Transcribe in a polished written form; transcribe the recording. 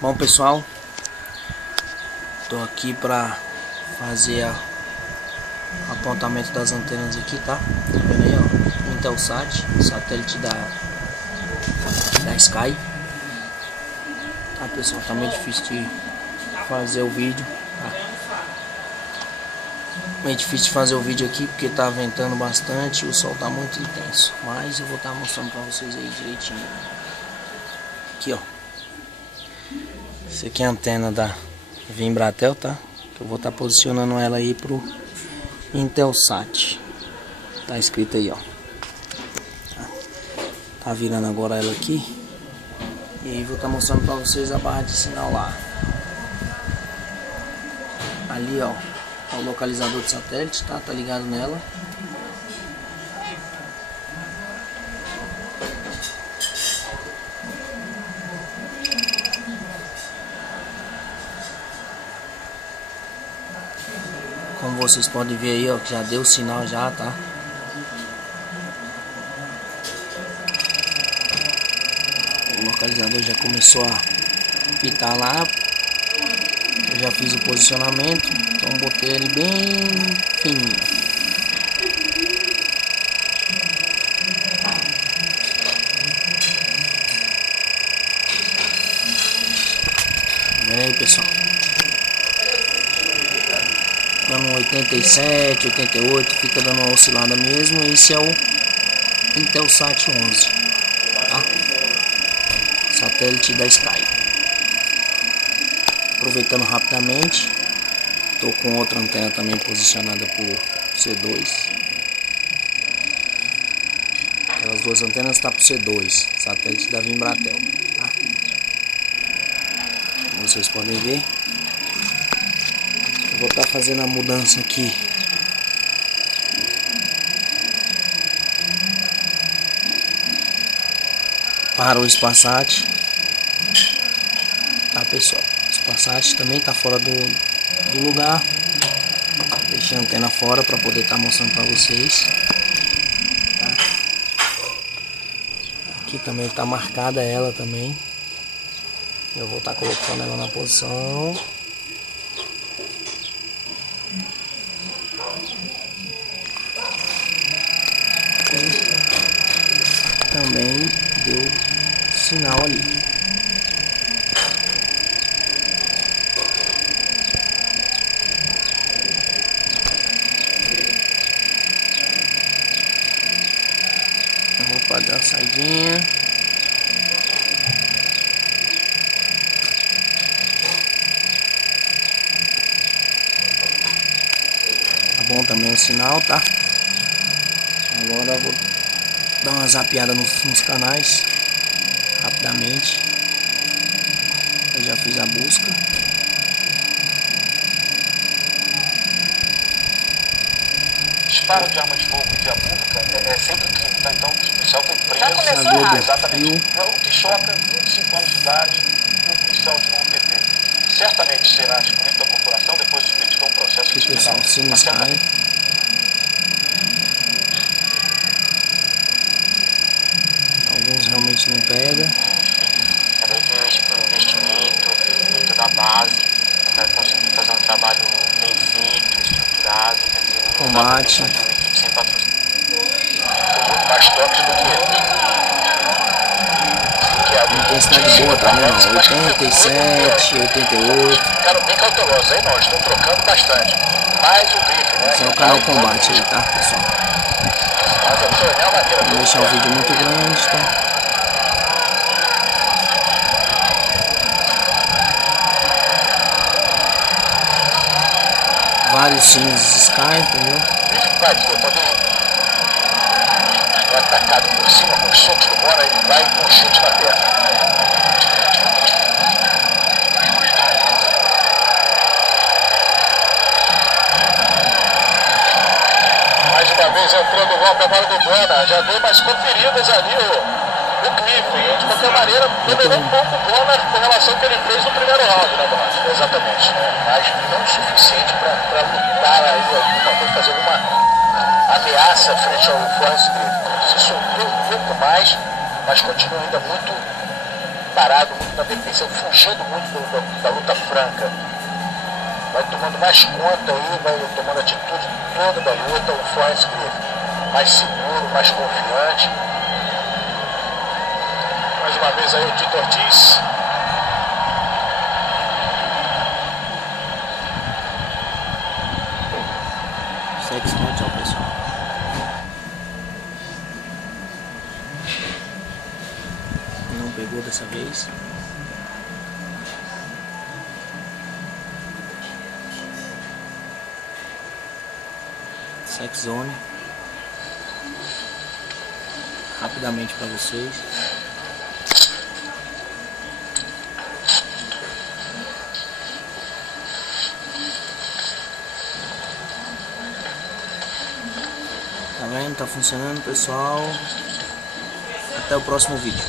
Bom, pessoal, tô aqui para fazer o apontamento das antenas aqui, tá? Tá vendo aí, ó? Intelsat, satélite da Sky. Tá, pessoal, tá meio difícil de fazer o vídeo, tá? Meio difícil de fazer o vídeo aqui porque tá ventando bastante e o sol tá muito intenso, mas eu vou estar mostrando para vocês aí direitinho. Aqui, ó. Essa aqui é a antena da Vimbratel, tá? Que eu vou estar posicionando ela aí pro Intelsat. Tá escrito aí, ó. Tá virando agora ela aqui. E aí vou estar mostrando pra vocês a barra de sinal lá. Ali, ó, é o localizador de satélite, tá? Tá ligado nela. Como vocês podem ver aí, ó, que já deu sinal já, tá? O localizador já começou a pitar lá. Eu já fiz o posicionamento, então botei ele bem fininho. Tá vendo aí, pessoal? Dando 87, 88, fica dando uma oscilada mesmo. Esse é o Intelsat 11, tá? Satélite da Sky. Aproveitando rapidamente, tô com outra antena também posicionada por C2. Aquelas duas antenas estão por C2, satélite da Vimbratel, tá? Como vocês podem ver, eu vou estar fazendo a mudança aqui para o Spasat, tá, pessoal? O Spasat também tá fora do lugar. Deixei a antena fora para poder estar mostrando para vocês, tá? Aqui também tá marcada ela também. Eu vou estar colocando ela na posição. E também deu sinal ali. Eu vou fazer uma saidinha. Tá bom também o sinal, tá? Agora eu vou dar uma zapeada nos canais rapidamente. Eu já fiz a busca. Disparo de arma de fogo em via pública é sempre crime, tá? Então o policial foi preso. Já começou errado. Exatamente. O que choca, 25 anos de idade, um policial de PT. Certamente será excluído da corporação depois de submetido a um processo Aqui, disciplinar. pessoal, sim, Sky. Alguns realmente não pega. Também tem um investimento dentro da base para conseguir fazer um trabalho bem feito, estruturado, quer dizer, não Combate. dá pra uma equipe sem patrocínio. Com muito mais toques do que a Intensidade boa, tá vendo? 87, 88. ficaram bem cautelosos aí, não, estão trocando bastante. Mais o briefing, né? Esse é o canal Combate aí, tá, pessoal? Mas eu sou real maneira. Vou deixar o vídeo muito grande, tá? Vários sinos Sky, entendeu? Vai, quando é atacado por cima com chute no bola, ele vai com chute na perna. Mais uma vez entrando o golpe agora do Bona, já deu umas conferidas ali o Griffin. De qualquer maneira, melhorou um pouco o Bona com relação ao que ele fez no primeiro round, né, Bona? Exatamente, né? Mas não o suficiente para lutar aí alguma coisa, fazer alguma ameaça frente ao Forrest Griffin. Se soltou um pouco mais, mas continua ainda muito parado, muito na defensiva, fugindo muito da luta franca. Vai tomando mais conta aí, vai tomando atitude toda da luta, o Forrest Griffin. Mais seguro, mais confiante. Mais uma vez aí o Tito Ortiz. Segue esse tchau, pessoal. Não pegou dessa vez. Sex Zone. Rapidamente para vocês. Tá vendo? Tá funcionando, pessoal. Até o próximo vídeo.